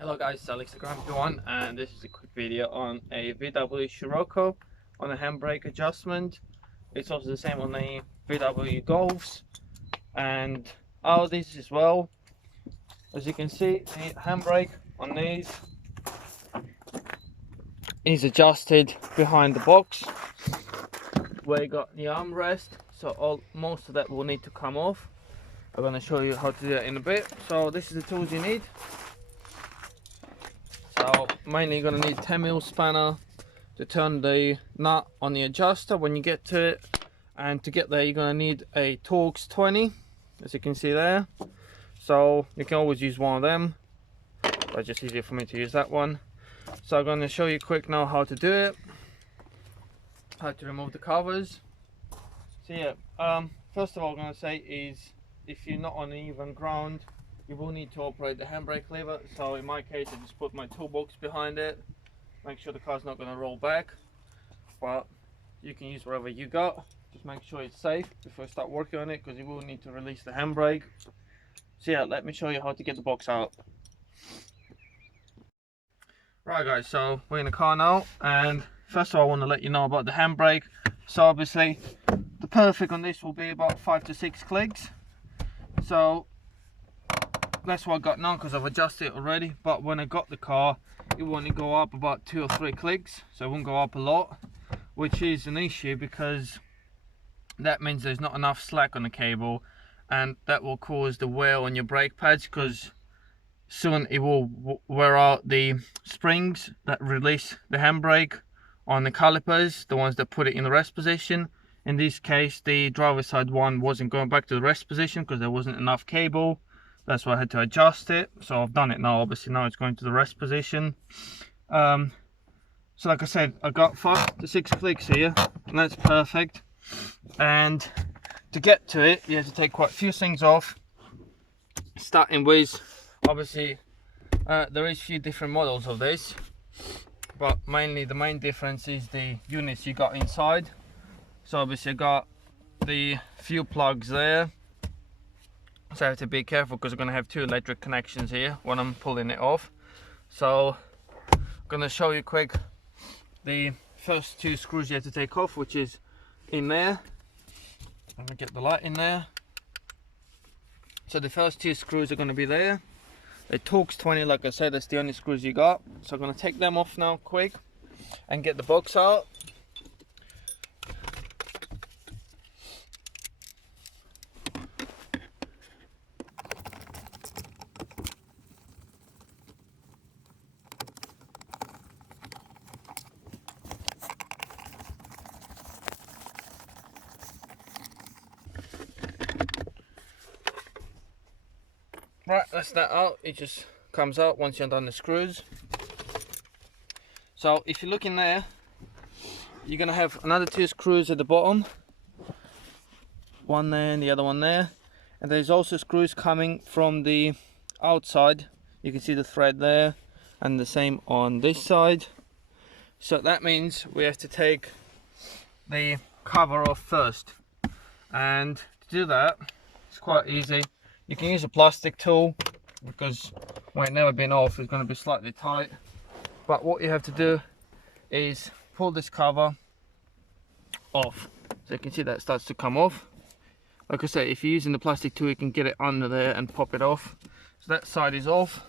Hello guys, it's AlexTheGrumpyOne, and this is a quick video on a VW Scirocco on a handbrake adjustment. It's also the same on the VW Golfs and Audis as well. As you can see, the handbrake on these is adjusted behind the box where you got the armrest, so most of that will need to come off. I'm going to show you how to do that in a bit. So this is the tools you need. So mainly you're going to need 10mm spanner to turn the nut on the adjuster when you get to it, and to get there you're going to need a Torx 20, as you can see there. So you can always use one of them, but it's just easier for me to use that one. So I'm going to show you quick now how to do it, how to remove the covers. So yeah, first of all I'm going to say is, if you're not on even ground, you will need to operate the handbrake lever. So in my case, I just put my toolbox behind it, make sure the car's not going to roll back, but you can use whatever you got. Just make sure it's safe before you start working on it, because you will need to release the handbrake. So yeah, let me show you how to get the box out. Right guys, so we're in the car now, and first of all I want to let you know about the handbrake. So obviously the perfect on this will be about 5 to 6 clicks. So that's what I got now, because I've adjusted it already. But when I got the car, it will only go up about 2 or 3 clicks, so it won't go up a lot, which is an issue because that means there's not enough slack on the cable, and that will cause the wear on your brake pads, because soon it will wear out the springs that release the handbrake on the calipers, the ones that put it in the rest position. In this case, the driver's side one wasn't going back to the rest position because there wasn't enough cable. That's why I had to adjust it. So I've done it now. Obviously now it's going to the rest position. So like I said, I got 5 to 6 clicks here, and that's perfect. And to get to it, you have to take quite a few things off. Starting with, obviously, there is a few different models of this, but mainly the main difference is the units you got inside. So obviously I got the fuel plugs there, so I have to be careful because I'm going to have 2 electric connections here when I'm pulling it off. So I'm going to show you quick the first 2 screws you have to take off, which is in there. I'm going to get the light in there. So the first 2 screws are going to be there. The Torx 20, like I said, that's the only screws you got. So I'm going to take them off now quick and get the box out. Right, that's that out. It just comes out once you're done the screws. So if you look in there, you're going to have another 2 screws at the bottom. One there and the other one there. And there's also screws coming from the outside. You can see the thread there, and the same on this side. So that means we have to take the cover off first. And to do that, it's quite easy. You can use a plastic tool, because when it's never been off, it's going to be slightly tight. But what you have to do is pull this cover off. So you can see that starts to come off. Like I said, if you're using the plastic tool, you can get it under there and pop it off. So that side is off.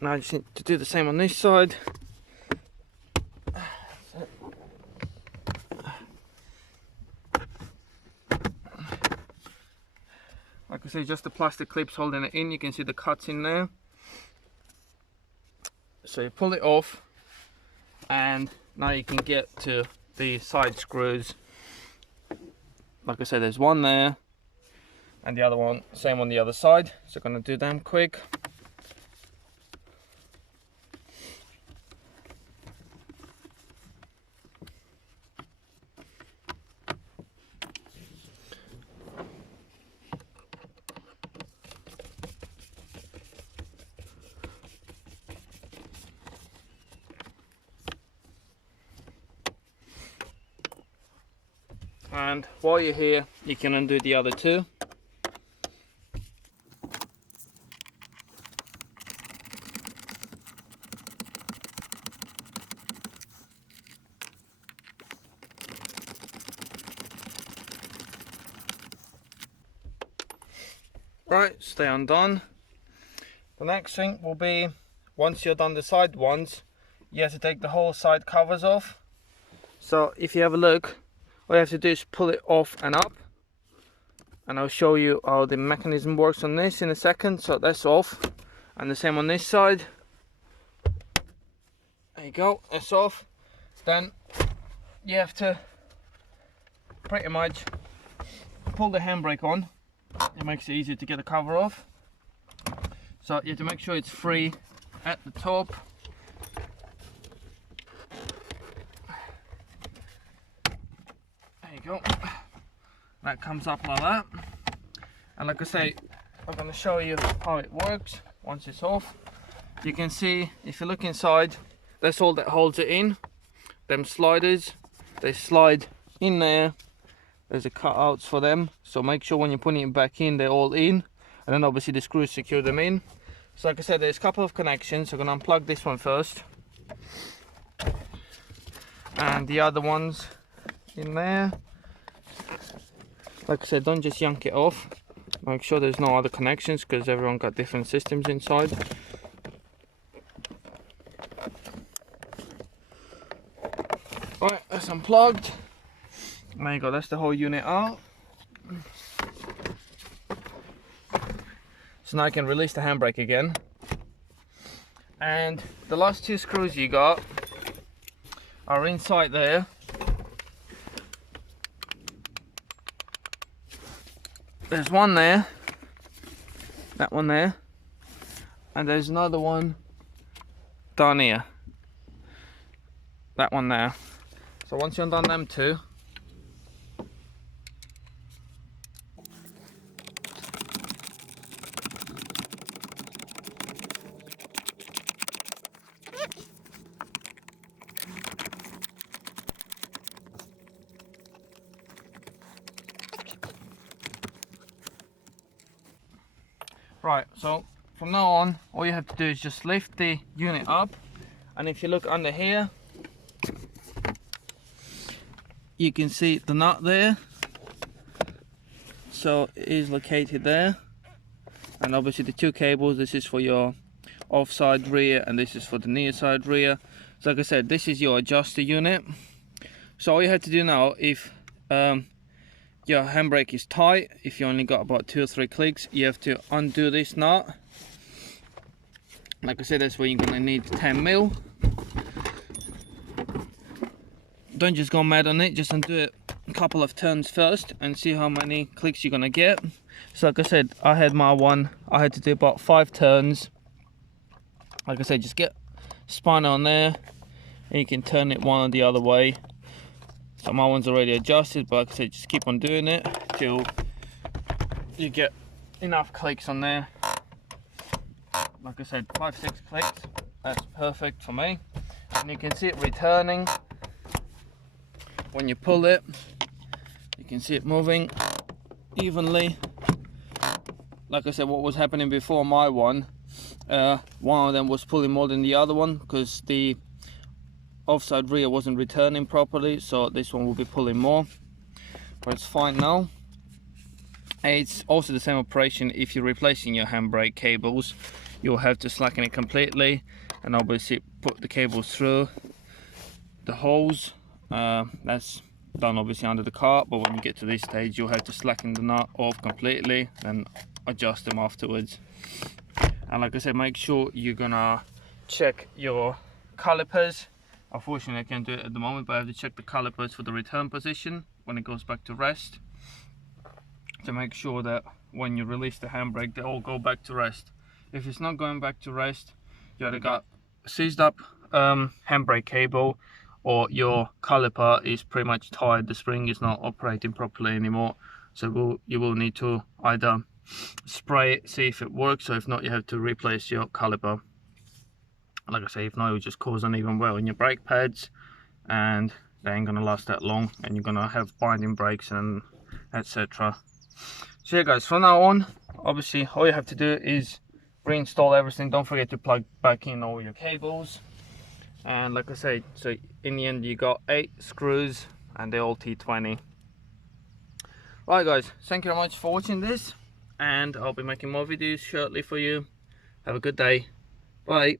Now I just need to do the same on this side. Like I say, just the plastic clips holding it in. You can see the cuts in there. So you pull it off, and now you can get to the side screws. Like I said, there's one there, and the other one, same on the other side. So I'm going to do them quick. And while you're here, you can undo the other 2. Right, stay undone. The next thing will be, once you're done the side ones, you have to take the whole side covers off. So if you have a look, all you have to do is pull it off and up, and I'll show you how the mechanism works on this in a second. So that's off, and the same on this side. There you go, that's off. Then you have to pretty much pull the handbrake on. It makes it easier to get the cover off. So you have to make sure it's free at the top. There you go. That comes up like that. And like I say, I'm going to show you how it works once it's off. You can see, if you look inside, that's all that holds it in. Them sliders, they slide in there. There's a cutouts for them, so make sure when you're putting it back in, they're all in, and then obviously the screws secure them in. So like I said, there's a couple of connections. I'm going to unplug this one first, and the other ones in there. Like I said, don't just yank it off. Make sure there's no other connections, because everyone got different systems inside. Right, that's unplugged. There you go, that's the whole unit out. So now I can release the handbrake again. And the last two screws you got are inside there. There's one there, that one there, and there's another one down here, that one there. So once you've done them two, right, so from now on, all you have to do is just lift the unit up, and if you look under here, you can see the nut there. So it is located there, and obviously the two cables, this is for your offside rear and this is for the near side rear. So like I said, this is your adjuster unit. So all you have to do now, if your handbrake is tight, if you only got about 2 or 3 clicks, you have to undo this nut. Like I said, that's where you're gonna need 10mm. Don't just go mad on it, just undo it a couple of turns first and see how many clicks you're gonna get. So like I said, I had my one, I had to do about 5 turns. Like I said, just get spine on there and you can turn it one or the other way. So my one's already adjusted, but like I said, just keep on doing it till you get enough clicks on there. Like I said, 5-6 clicks, that's perfect for me. And you can see it returning. When you pull it, you can see it moving evenly. Like I said, what was happening before my one of them was pulling more than the other one because the offside rear wasn't returning properly, so this one will be pulling more, but it's fine now. It's also the same operation if you're replacing your handbrake cables. You'll have to slacken it completely and obviously put the cables through the holes. That's done obviously under the car, but when you get to this stage you'll have to slacken the nut off completely and adjust them afterwards. And like I said, make sure you're gonna check your calipers. Unfortunately I can't do it at the moment, but I have to check the calipers for the return position when it goes back to rest, to make sure that when you release the handbrake they all go back to rest. If it's not going back to rest, you either got seized up handbrake cable, or your caliper is pretty much tired, the spring is not operating properly anymore. So you will need to either spray it, see if it works, or if not, you have to replace your caliper. Like I say, if not, it will just cause uneven wear on your brake pads, and they ain't gonna last that long, and you're gonna have binding brakes and etc. So yeah guys, from now on, obviously all you have to do is reinstall everything. Don't forget to plug back in all your cables. And like I said, so in the end you got 8 screws and they're all T20. Right guys, thank you very much for watching this. and I'll be making more videos shortly for you. Have a good day. Bye.